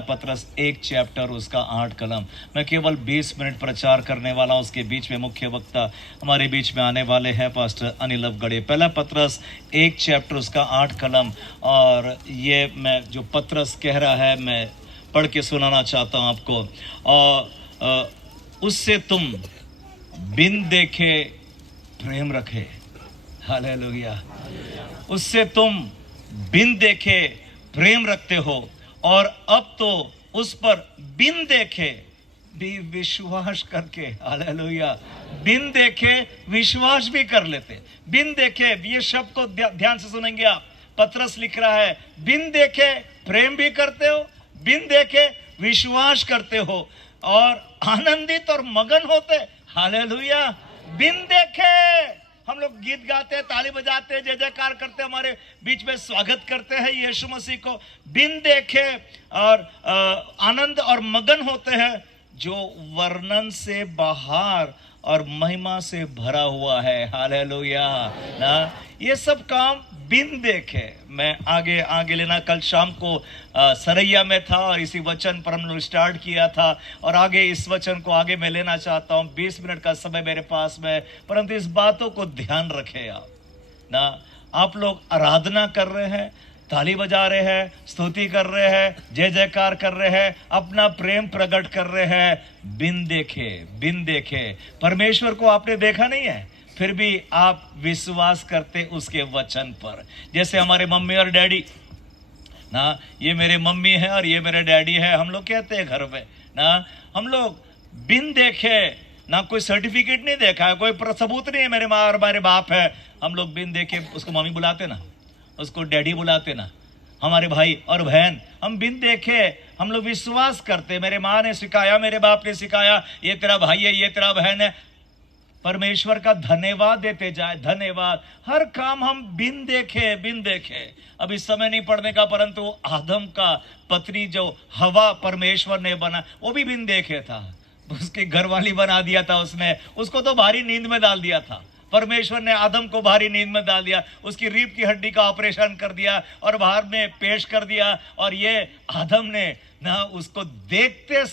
पत्रस 1 चैप्टर उसका 8 कलम। मैं केवल 20 मिनट प्रचार करने वाला, उसके बीच में मुख्य वक्ता हमारे बीच में आने वाले हैं पास्टर अनिल अवगड़े। पहला पत्रस 1 चैप्टर उसका 8 कलम, और ये मैं जो पत्रस कह रहा है मैं पढ़ के सुनाना चाहता हूँ आपको। और उससे तुम बिन देखे प्रेम रखे। हालेलुया। उससे तुम बिन देखे प्रेम रखते हो, और अब तो उस पर बिन देखे भी विश्वास करके, हालेलुया, बिन देखे विश्वास भी कर लेते। बिन देखे, ये शब्द को ध्यान से सुनेंगे आप। पत्रस लिख रहा है बिन देखे प्रेम भी करते हो, बिन देखे विश्वास करते हो, और आनंदित और मगन होते। हालेलुया। बिन देखे हम लोग गीत गाते, ताली बजाते, जय जयकार करते, हमारे बीच में स्वागत करते हैं यीशु मसीह को। बिन देखे और आनंद और मगन होते हैं, जो वर्णन से बाहर और महिमा से भरा हुआ है। हालेलुया ना। ये सब काम बिन देखे। मैं आगे लेना, कल शाम को सरैया में था और इसी वचन पर हम लोग स्टार्ट किया था, और आगे इस वचन को आगे मैं लेना चाहता हूँ। 20 मिनट का समय मेरे पास में, परंतु इस बातों को ध्यान रखें आप ना। आप लोग आराधना कर रहे हैं, ताली बजा रहे हैं, स्तुति कर रहे हैं, जय जयकार कर रहे हैं, अपना प्रेम प्रकट कर रहे हैं, बिन देखे। परमेश्वर को आपने देखा नहीं है, फिर भी आप विश्वास करते उसके वचन पर। जैसे हमारे मम्मी और डैडी ना, ये मेरे मम्मी है और ये मेरे डैडी है, हम लोग कहते हैं घर में ना, हम लोग बिन देखे ना, कोई सर्टिफिकेट नहीं देखा है, कोई सबूत नहीं है मेरे माँ और मेरे बाप है, हम लोग बिन देखे उसको मम्मी बुलाते ना, उसको डैडी बुलाते ना, हमारे भाई और बहन, हम बिन देखे हम लोग विश्वास करते। मेरे माँ ने सिखाया, मेरे बाप ने सिखाया, ये तेरा भाई है, ये तेरा बहन है। परमेश्वर का धन्यवाद देते जाए, धन्यवाद। हर काम हम बिन देखे। अब इस समय नहीं पढ़ने का, परंतु आदम का पत्नी जो हवा परमेश्वर ने बना, वो भी बिन देखे था। उसकी घरवाली बना दिया था उसने, उसको तो भारी नींद में डाल दिया था। परमेश्वर ने आदम को भारी नींद में डाल दिया, उसकी रीढ़ की हड्डी का ऑपरेशन कर दिया और बाहर में पेश कर दिया, और ये आदम ने ना उसको देखते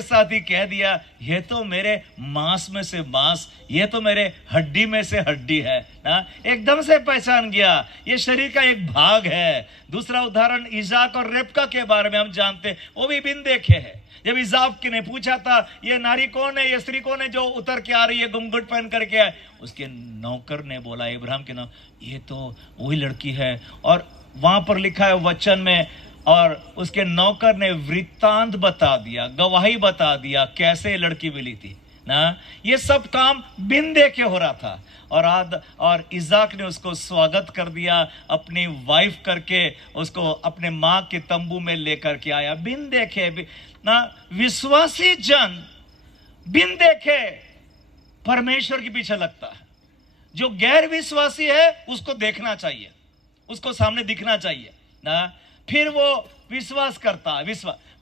साथ ही कह दिया, ये तो मेरे मांस में से मांस, ये तो मेरे हड्डी में से हड्डी है ना। एकदम से पहचान गया, ये शरीर का एक भाग है। दूसरा उदाहरण इजाक और रेबका के बारे में हम जानते, वो भी बिन देखे है। जब इजाक ने पूछा था ये नारी कौन है, ये स्त्री कौन है जो उतर के आ रही है घुंघट पहन करके आए, उसके नौकर ने बोला, इब्राहिम के नाम, ये तो वही लड़की है। और वहां पर लिखा है वचन में, और उसके नौकर ने वृत्तांत बता दिया, गवाही बता दिया कैसे लड़की मिली थी ना। ये सब काम बिन देखे हो रहा था, और इजाक ने उसको स्वागत कर दिया, अपनी वाइफ करके उसको अपने माँ के तंबू में लेकर के आया, बिन देखे ना। विश्वासी जन बिन देखे परमेश्वर के पीछे लगता है। जो गैर विश्वासी है उसको देखना चाहिए, उसको सामने दिखना चाहिए ना, फिर वो विश्वास करता है।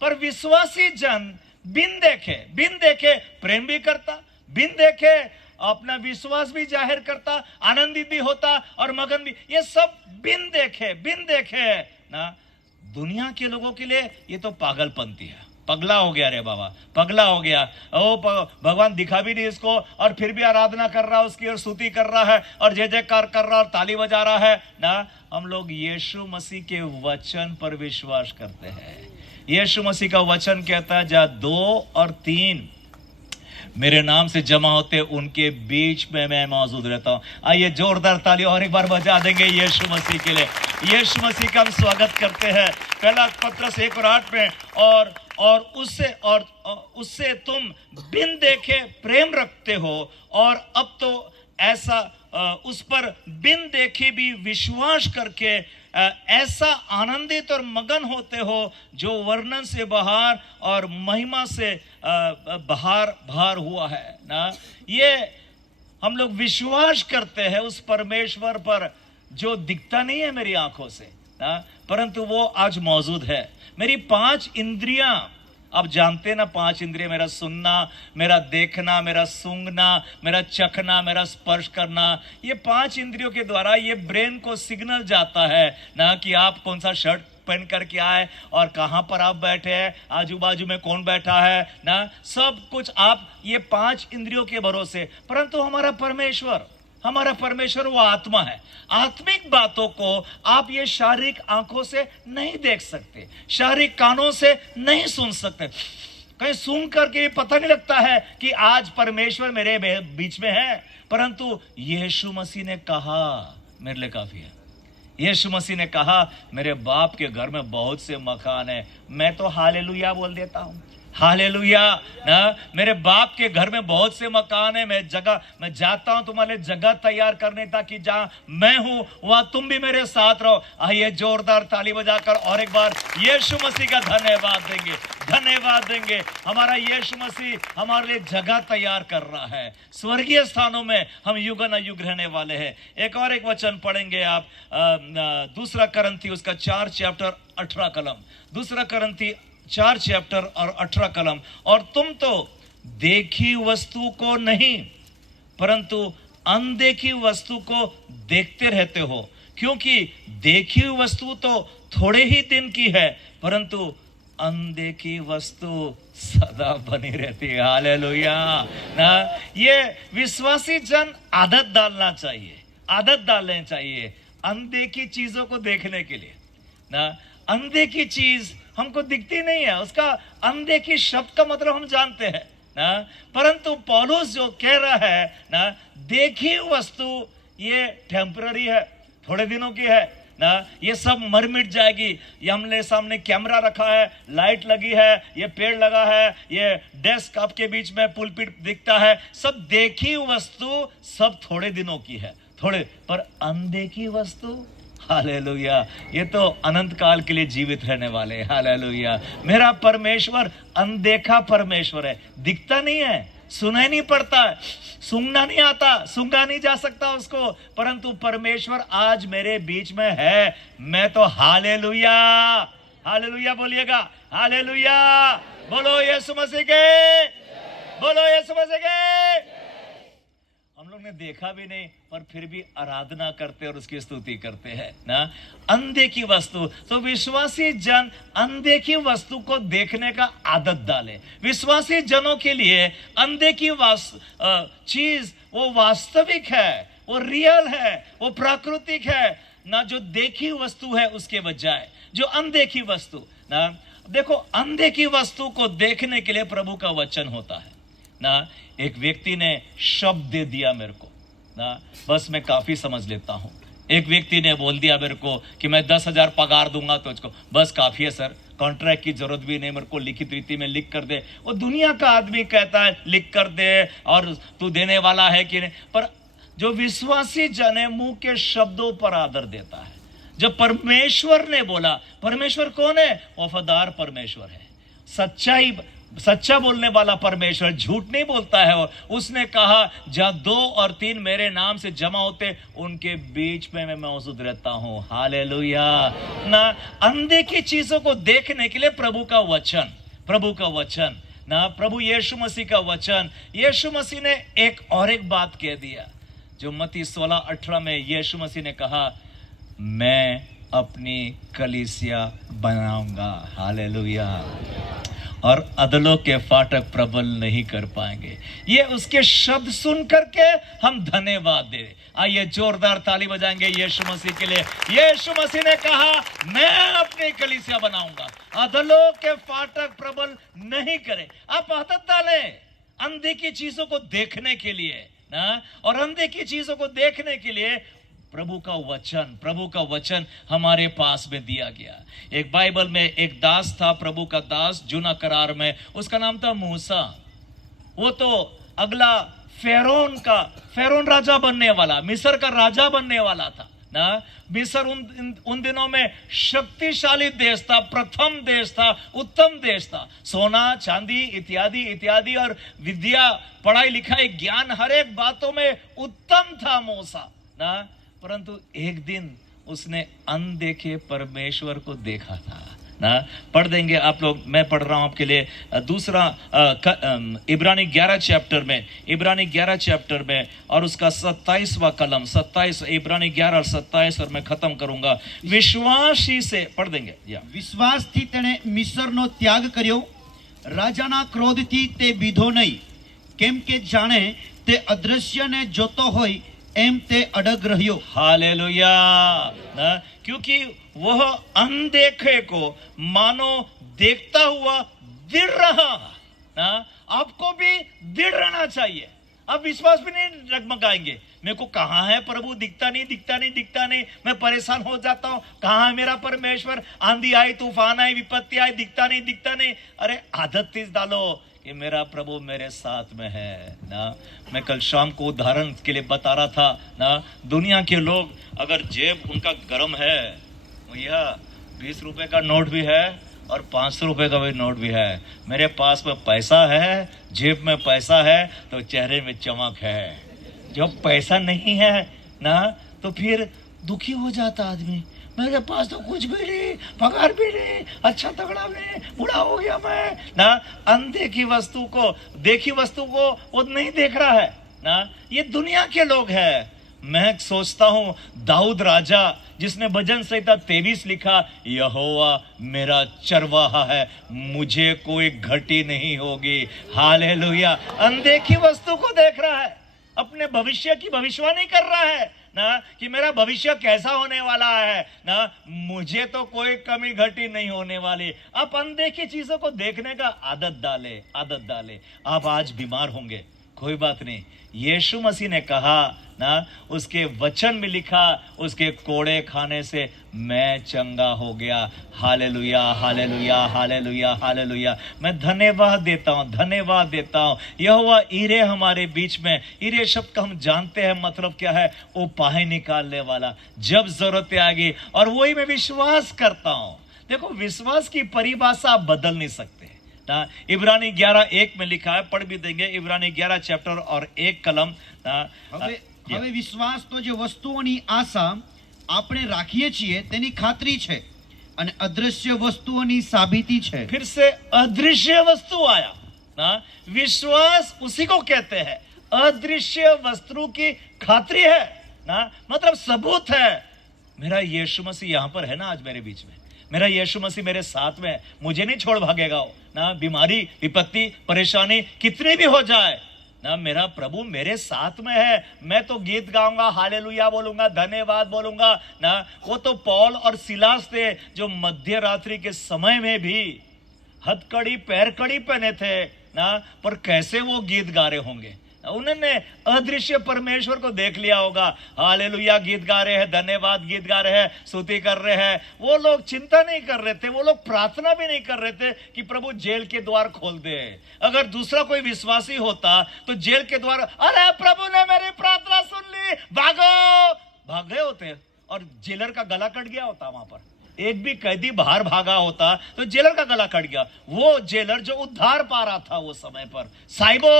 पर विश्वासी जन बिन देखे प्रेम भी करता, बिन देखे अपना विश्वास भी जाहिर करता, आनंदित भी होता और मगन भी। ये सब बिन देखे ना। दुनिया के लोगों के लिए ये तो पागलपंती है, पगला हो गया रे बाबा, पगला हो गया। ओ भगवान दिखा भी नहीं इसको, और फिर भी आराधना कर रहा है उसकी, और स्तुति कर रहा है, और जय जयकार कर रहा है, और ताली बजा रहा है ना। हम लोग यीशु मसीह के वचन पर विश्वास करते हैं। यीशु मसीह का वचन कहता है, जहाँ 2 और 3 मेरे नाम से जमा होते उनके बीच में मैं मौजूद रहता हूं। आइए जोरदार ताली और एक बार बजा देंगे यीशु मसीह के लिए। यीशु मसीह का हम स्वागत करते हैं। पहला पत्रस 1 और 8 में, और उससे तुम बिन देखे प्रेम रखते हो, और अब तो ऐसा उस पर बिन देखे भी विश्वास करके ऐसा आनंदित और मगन होते हो, जो वर्णन से बाहर और महिमा से बाहर हुआ है ना। ये हम लोग विश्वास करते हैं उस परमेश्वर पर जो दिखता नहीं है मेरी आंखों से ना, परंतु वो आज मौजूद है। मेरी 5 इंद्रियां, आप जानते हैं ना, 5 इंद्रिय, मेरा सुनना, मेरा देखना, मेरा सूंघना, मेरा चखना, मेरा स्पर्श करना, ये 5 इंद्रियों के द्वारा ये ब्रेन को सिग्नल जाता है ना कि आप कौन सा शर्ट पहन करके आए और कहाँ पर आप बैठे हैं, आजू बाजू में कौन बैठा है ना, सब कुछ आप ये 5 इंद्रियों के भरोसे। परंतु हमारा परमेश्वर वो आत्मा है। आत्मिक बातों को आप ये शारीरिक आंखों से नहीं देख सकते, शारीरिक कानों से नहीं सुन सकते। कहीं सुन करके पता नहीं लगता है कि आज परमेश्वर मेरे बीच में है, परंतु यीशु मसीह ने कहा मेरे लिए काफी है। यीशु मसीह ने कहा मेरे बाप के घर में बहुत से मकान है, मैं तो हालेलुया बोल देता हूं, हालेलुया ना। मेरे बाप के घर में बहुत से मकान है, मैं जाता हूं तुम्हारे जगह तैयार करने, ताकि जहां मैं हूं वहां तुम भी मेरे साथ रहो। आइए जोरदार ताली बजाकर और एक बार यीशु मसीह का धन्यवाद देंगे, धन्यवाद देंगे। हमारा यीशु मसीह हमारे लिए जगह तैयार कर रहा है, स्वर्गीय स्थानों में हम युगानुयुग रहने वाले हैं। एक वचन पढ़ेंगे आप, 2 करंथी उसका 4 चैप्टर 18 कलम, 2 करंथी 4 चैप्टर और 18 कलम। और तुम तो देखी वस्तु को नहीं परंतु अनदेखी वस्तु को देखते रहते हो, क्योंकि देखी हुई वस्तु तो थोड़े ही दिन की है, परंतु अनदेखी वस्तु सदा बनी रहती है। हालेलुया ना। ये विश्वासी जन आदत डालने चाहिए अनदेखी चीजों को देखने के लिए ना। अनदेखी चीज हमको दिखती नहीं है, उसका अनदेखी शब्द का मतलब हम जानते हैं ना, परंतु पौलुस जो कह रहा है ना, देखी वस्तु ये टेम्पररी है, थोड़े दिनों की है ना, ये सब मर मिट जाएगी। ये हमने सामने कैमरा रखा है, लाइट लगी है, ये पेड़ लगा है, ये डेस्क आपके बीच में पुलपिट दिखता है, सब देखी वस्तु सब थोड़े दिनों की है, थोड़े, पर अनदेखी वस्तु हालेलुया ये तो अनंत काल के लिए जीवित रहने वाले। हालेलुया। मेरा परमेश्वर अनदेखा परमेश्वर है, दिखता नहीं है, सुनाई नहीं पड़ता है, सूंघना नहीं आता, सूंघा नहीं जा सकता उसको, परंतु परमेश्वर आज मेरे बीच में है। मैं तो हालेलुया, हालेलुया बोलिएगा, हालेलुया। बोलो यीशु मसीह के, बोलो यीशु मसीह के। हम लोग ने देखा भी नहीं पर फिर भी आराधना करते और उसकी स्तुति करते हैं ना। अनदेखी वस्तु, तो विश्वासी जन अनदेखी वस्तु को देखने का आदत डाले। विश्वासी जनों के लिए अनदेखी चीज वो वास्तविक है, वो रियल है, वो प्राकृतिक है ना, जो देखी वस्तु है उसके बजाय जो अनदेखी वस्तु ना। देखो अनदेखी वस्तु को देखने के लिए प्रभु का वचन होता है ना। एक व्यक्ति ने शब्द दे दिया मेरे को ना, बस मैं काफी समझ लेता हूं। एक व्यक्ति ने बोल दिया मेरे को कि मैं 10,000 पगार दूंगा तुझको, बस काफी है सर, कॉन्ट्रैक्ट की जरूरत भी नहीं, मेरे को लिखित रीति में लिख कर दे। वो दुनिया का आदमी कहता है लिख कर दे और तू देने वाला है कि नहीं, पर जो विश्वासी जन है मुंह के शब्दों पर आदर देता है। जब परमेश्वर ने बोला, परमेश्वर कौन है? वफादार परमेश्वर है, सच्चा बोलने वाला परमेश्वर, झूठ नहीं बोलता है वो। उसने कहा जहां 2 और 3 मेरे नाम से जमा होते उनके बीच में मैं मौजूद रहता हूं। हालेलुया ना। अनदेखी चीजों को देखने के लिए प्रभु का वचन ना, प्रभु यीशु मसीह का वचन। यीशु मसीह ने एक बात कह दिया जो मत्ती 16:18 में यीशु मसीह ने कहा, मैं अपनी कलीसिया बनाऊंगा। हालेलुया। और अदलों के फाटक प्रबल नहीं कर पाएंगे। ये उसके शब्द सुन करके हम धन्यवाद दे। आइए जोरदार ताली बजाएंगे यीशु मसीह के लिए। यीशु मसीह ने कहा मैं अपनी कलीसिया बनाऊंगा, अदलों के फाटक प्रबल नहीं करे। आप आदत डालें अनदेखी चीजों को देखने के लिए ना, और अनदेखी चीजों को देखने के लिए प्रभु का वचन हमारे पास में दिया गया। एक बाइबल में एक दास था, प्रभु का दास, जूना करार में, उसका नाम था मूसा। वो तो अगला फेरोन राजा बनने वाला, मिस्र का राजा बनने वाला था ना। मिस्र उन दिनों में शक्तिशाली देश था, प्रथम देश था, उत्तम देश था। सोना चांदी इत्यादि इत्यादि और विद्या, पढ़ाई लिखाई, ज्ञान, हर एक बातों में उत्तम था मूसा ना। परंतु एक दिन उसने अनदेखे परमेश्वर को देखा था। ना। पढ़ देंगे आप लोग, मैं पढ़ रहा हूं आपके लिए दूसरा इब्रानी 11 चैप्टर में, इब्रानी 11 चैप्टर में और उसका 27वां कलम, 27 इब्रानी 11 और 27 और मैं खत्म करूंगा। विश्वासी से पढ़ देंगे। વિશ્વાસથી તેણે મિસ્રનો ત્યાગ કર્યો, રાજાના ક્રોધથી તે બીધો નહીં, કેમ કે જાણે તે અદ્રશ્યને જોતો હોય એમ તે અડગ રહ્યો। हालेलुया। ना, क्योंकि वह अनदेखे को मानो देखता हुआ दृढ़ रहा। ना, आपको भी दृढ़ रहना चाहिए। आप विश्वास भी नहीं डगमगाएंगे, मेरे को कहाँ है प्रभु, दिखता नहीं दिखता नहीं दिखता नहीं, मैं परेशान हो जाता हूं, कहाँ है मेरा परमेश्वर, आंधी आई तूफान आई विपत्ति आई, दिखता नहीं दिखता नहीं। अरे आदत तीस डालो कि मेरा प्रभु मेरे साथ में है ना। मैं कल शाम को उदाहरण के लिए बता रहा था ना, दुनिया के लोग अगर जेब उनका गर्म है, भैया 20 रुपए का नोट भी है और 500 रुपए का भी नोट भी है, मेरे पास में पैसा है, जेब में पैसा है तो चेहरे में चमक है। जब पैसा नहीं है ना तो फिर दुखी हो जाता आदमी, मेरे पास तो कुछ भी नहीं, पगार भी नहीं, अच्छा तगड़ा नहीं, बूढ़ा हो गया मैं ना। अनदेखी वस्तु को देखी वस्तु को वो नहीं देख रहा है ना। ये दुनिया के लोग हैं। मैं सोचता हूं दाऊद राजा जिसने भजन संहिता 23 लिखा, यहोवा मेरा चरवाहा है, मुझे कोई घटी नहीं होगी। हालेलुया। अनदेखी वस्तु को देख रहा है, अपने भविष्य की भविष्यवाणी कर रहा है ना कि मेरा भविष्य कैसा होने वाला है ना, मुझे तो कोई कमी घटी नहीं होने वाली। आप अनदेखी चीजों को देखने का आदत डाले, आदत डाले। आप आज बीमार होंगे, कोई बात नहीं, यीशु मसीह ने कहा ना, उसके वचन में लिखा, उसके कोड़े खाने से मैं चंगा हो गया। Hallelujah hallelujah hallelujah hallelujah. मैं धन्यवाद देता हूँ, धन्यवाद देता हूँ। यहोवा ईरे हमारे बीच में, ईरे शब्द का हम जानते हैं मतलब क्या है, उपाय निकालने वाला जब जरूरत आएगी, और वही मैं विश्वास करता हूँ। देखो विश्वास की परिभाषा आप बदल नहीं सकते ना। इब्रानी 11:1 में लिखा है, पढ़ भी देंगे, इब्रानी 11 चैप्टर और 1 कलम ना। હવે વિશ્વાસ તો જે વસ્તુઓની આશા આપણે રાખીએ છીએ તેની ખાતરી છે અને અદ્રશ્ય વસ્તુઓની સાબિતી છે। फिर से अदृश्य वस्तु आया ना। विश्वास उसी को कहते हैं, अदृश्य वस्तु की खातरी है ना, मतलब सबूत है। मेरा यीशु मसीह यहां पर है ना आज मेरे बीच में, मेरा यीशु मसीह मेरे साथ में, मुझे नहीं छोड़ भागेगा ना। बीमारी विपत्ति परेशानी कितनी भी हो जाए ना, मेरा प्रभु मेरे साथ में है। मैं तो गीत गाऊंगा, हालेलुया बोलूंगा, धन्यवाद बोलूंगा ना। वो तो पौल और सिलास थे जो मध्य रात्रि के समय में भी हथकड़ी पैरकड़ी पहने थे ना, पर कैसे वो गीत गा रहे होंगे। उन्होंने अदृश्य परमेश्वर को देख लिया होगा। हालेलुया गीत गा रहे हैं, धन्यवाद गीत गा रहे हैं, स्तुति कर रहे हैं। वो लोग चिंता नहीं कर रहे थे, वो लोग प्रार्थना भी नहीं कर रहे थे कि प्रभु जेल के द्वार खोल दे। अगर दूसरा कोई विश्वासी होता तो जेल के द्वार, अरे प्रभु ने मेरी प्रार्थना सुन ली, भागो, भाग गए होते और जेलर का गला कट गया होता। वहां पर एक भी कैदी बाहर भागा होता तो जेलर का गला कट गया। वो जेलर जो उद्धार पा रहा था वो समय पर, साहिबो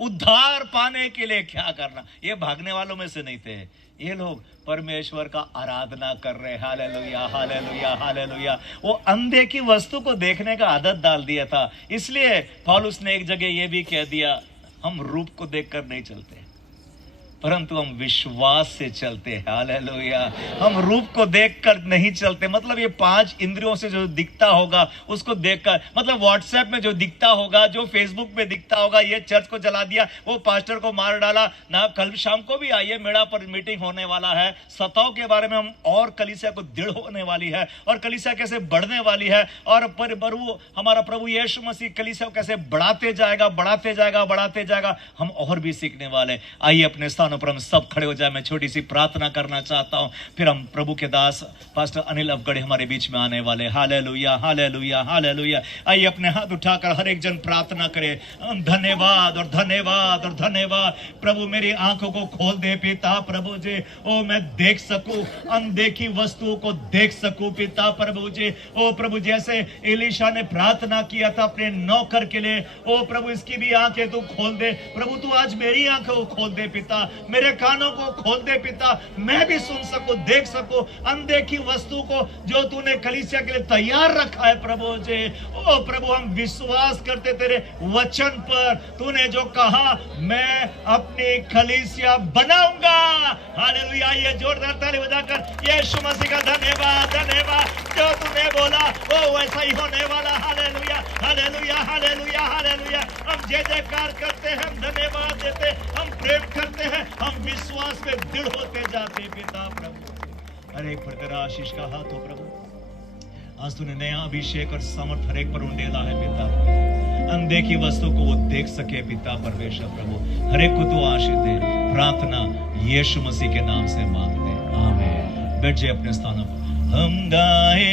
उद्धार पाने के लिए क्या करना, ये भागने वालों में से नहीं थे। ये लोग परमेश्वर का आराधना कर रहे। Hallelujah hallelujah hallelujah. वो अनदेखी वस्तु को देखने का आदत डाल दिया था। इसलिए पौलुस ने एक जगह ये भी कह दिया, हम रूप को देखकर नहीं चलते परंतु हम विश्वास से चलते हैं। हालेलुया। हम रूप को देखकर नहीं चलते, मतलब ये 5 इंद्रियों से जो दिखता होगा उसको देखकर, मतलब व्हाट्सएप में जो दिखता होगा, जो फेसबुक पे दिखता होगा, ये चर्च को जला दिया, वो पास्टर को मार डाला ना। कल शाम को भी आइए, मेड़ा पर मीटिंग होने वाला है, सताव के बारे में हम, और कलीसिया को दृढ़ होने वाली है, और कलीसिया कैसे बढ़ने वाली है, और प्रभु हमारा प्रभु यीशु मसीह कलीसिया को कैसे बढ़ाते जाएगा बढ़ाते जाएगा बढ़ाते जाएगा, हम और भी सीखने वाले। आइए अपने स्थानों पर हम सब खड़े हो जाए। मैं छोटी सी प्रार्थना करना चाहता हूं, फिर हम प्रभु के दास पास्टर अनिल अवगढ़े हमारे बीच में आने वाले। Hallelujah hallelujah hallelujah. आइए अपने हाथ उठाकर हर एक जन प्रार्थना करे। धन्यवाद और धन्यवाद और धन्यवाद। प्रभु मेरी आंखों को खोल दे पिता प्रभु जी, ओ मैं देख सकूं, अनदेखी वस्तुओं को देख सकूं पिता प्रभु जी। ओ प्रभु जैसे एलीशा ने प्रार्थना किया था अपने नौकर के लिए, ओ प्रभु इसकी भी आंखें तू खोल दे प्रभु, तू आज मेरी आंखों को खोल दे पिता। मेरे कानों को खोल दे पिता, मैं भी सुन सकूं, देख सकूं अनदेखी वस्तु को जो तूने कलीसिया के लिए तैयार रखा है प्रभु जी। ओ प्रभु, हम विश्वास करते तेरे वचन पर, तूने जो कहा मैं अपनी कलीसिया बनाऊंगा। हालेलुया। ये जोरदार ताली बजाकर यीशु मसीह का धन्यवाद, धन्यवाद। जो तूने बोला वो वैसा ही होने वाला। Hallelujah, hallelujah, hallelujah, hallelujah. हम जय जयकार करते हैं, हम धन्यवाद देते, हम प्रेम करते हैं, हम विश्वास में दृढ़ होते जाते पिता प्रभु। हर एक पर तेरा आशीष का हाथ हो प्रभु। आज तूने नया अभिषेक और समर्थ हर एक पर उंडेला है पिता। अनदेखी वस्तु को वो देख सके पिता परमेश्वर प्रभु। हर एक को तू आशीष दे। प्रार्थना यीशु मसीह के नाम से मांगते, आमीन। बैठ जाए अपने स्थानों पर। हम गाए